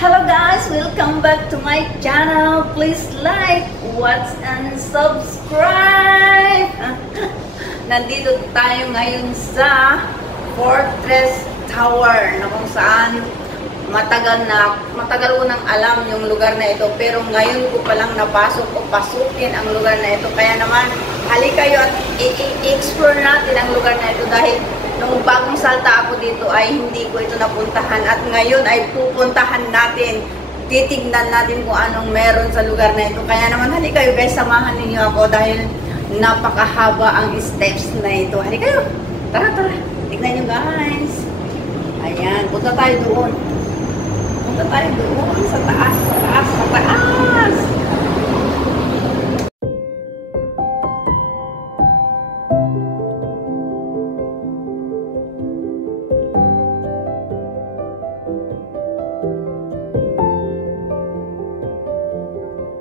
Hello guys! Welcome back to my channel. Please like, watch, and subscribe! Nandito tayo ngayon sa Fortress Tower na kung saan matagal ko nang alam yung lugar na ito, pero ngayon ko palang napasok o pasukin ang lugar na ito. Kaya naman, halika kayo at i-explore natin ang lugar na ito dahil nung bagong salta ako dito ay hindi ko ito napuntahan at ngayon ay pupuntahan natin. Titignan natin kung anong meron sa lugar na ito. Kaya naman halika kayo guys, samahan ninyo ako dahil napakahaba ang steps na ito. Halika kayo! Tara, tara! Tignan nyo guys! Ayan, punta tayo doon. Punta tayo doon sa taas, sa taas, sa taas!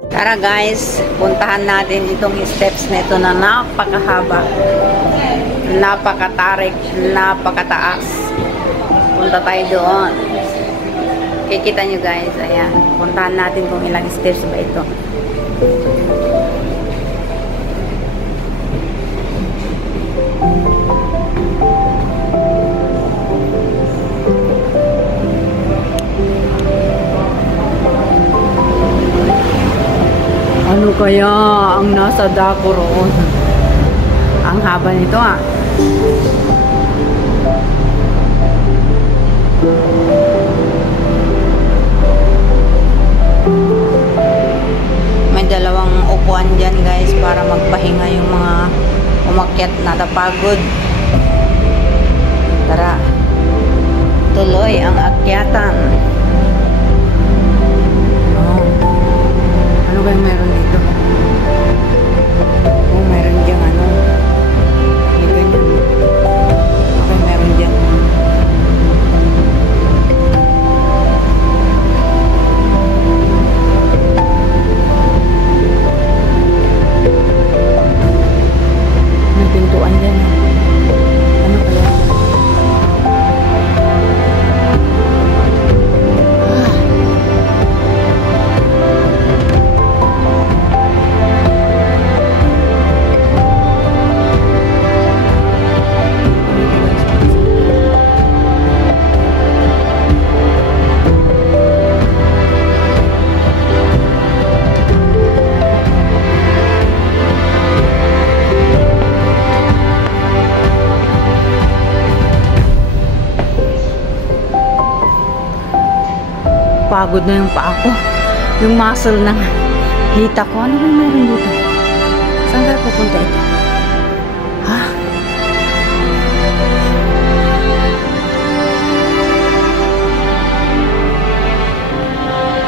Tara guys, puntahan natin itong steps na ito na napakahaba, napakatarik, napakataas. Punta tayo doon. Kikita nyo guys, ayan. Puntahan natin kung ilang steps ba ito. Ano kaya ang nasa dako roon? Ang haba nito ah. May dalawang upuan dyan guys para magpahinga yung mga umakyat na napagod. Tara, tuloy ang akyatan. Ano ba yung meron dito? Oh, meron diyang ano. May ganyan. Okay, meron diyang. May pintuan dyan. Ano kaya? Pagod na yung paa ko. Yung muscle ng hita ko. Ano ba meron dito? Saan kaya pupunta ito? Ha?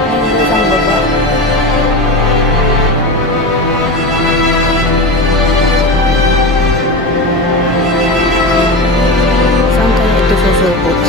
Ay, hindi kang baba. Saan kaya ito susulpot?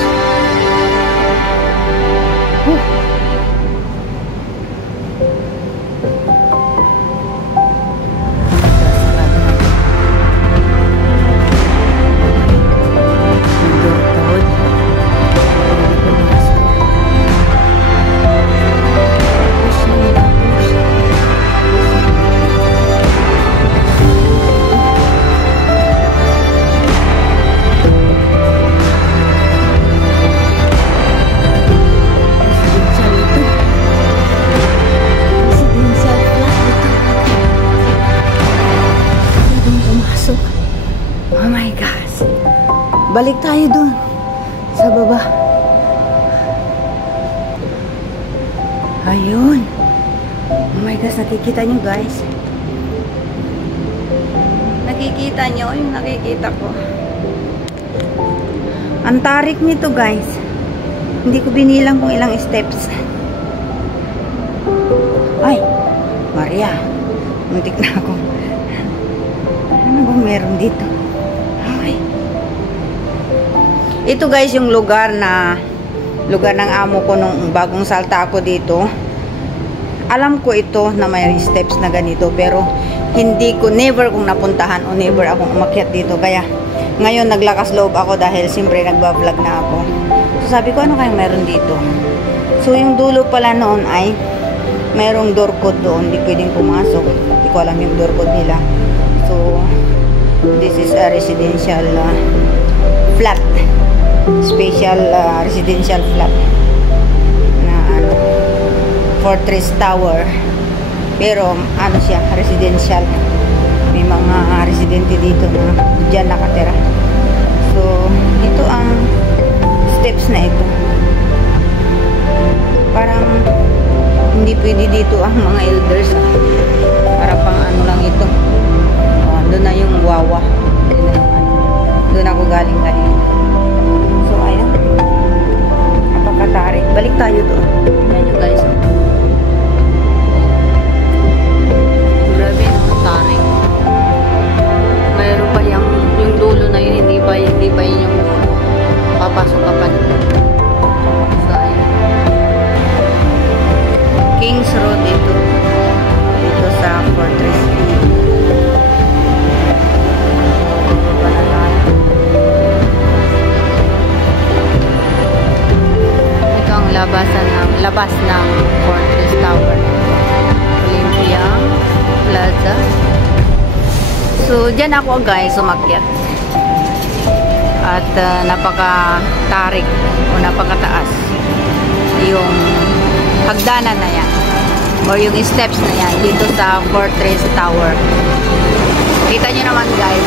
Balik tayo dun sa baba. Ayun. Oh my gosh, nakikita nyo guys. Nakikita nyo yung nakikita ko. Ang tarik nito guys. Hindi ko binilang kung ilang steps. Ay, Maria. Muntik na ako. Ano bang meron dito? Ay. Ito guys yung lugar ng amo ko nung bagong salta ako dito. Alam ko ito na may steps na ganito pero hindi ko never kong napuntahan o never akong umakyat dito. Kaya ngayon naglakas loob ako dahil siyempre nagba-vlog na ako. So sabi ko ano kayang meron dito? So, yung dulo pala noon ay mayroong door code doon. Hindi pwedeng pumasok. Hindi ko alam yung door code nila. So, this is a residential flat. Special residential flat na ano, Fortress Tower. Pero, ano siya, residential. May mga residente dito na dyan nakatira. So, ito ang steps na ito. Parang hindi pwede dito ang mga elders. Para pang ano lang ito. Doon na yung wawa. Doon na yung ano. Doon ako galing kanina. So, ayun. Napakatarik. Balik tayo doon. Tingnan nyo guys. Grabe naman tarik. Mayroon pa yung dulo na yun. Hindi pa yun yung dulo. Papasok ka pa. So, ayun. Kings Road ito. Dito sa Fortress. Ito ang labas ng Fortress Tower. Olympia Plaza. So, dyan ako guys umakyat. At napaka-tarik o napakataas yung hagdanan na yan or yung steps na yan dito sa Fortress Tower. Kita nyo naman guys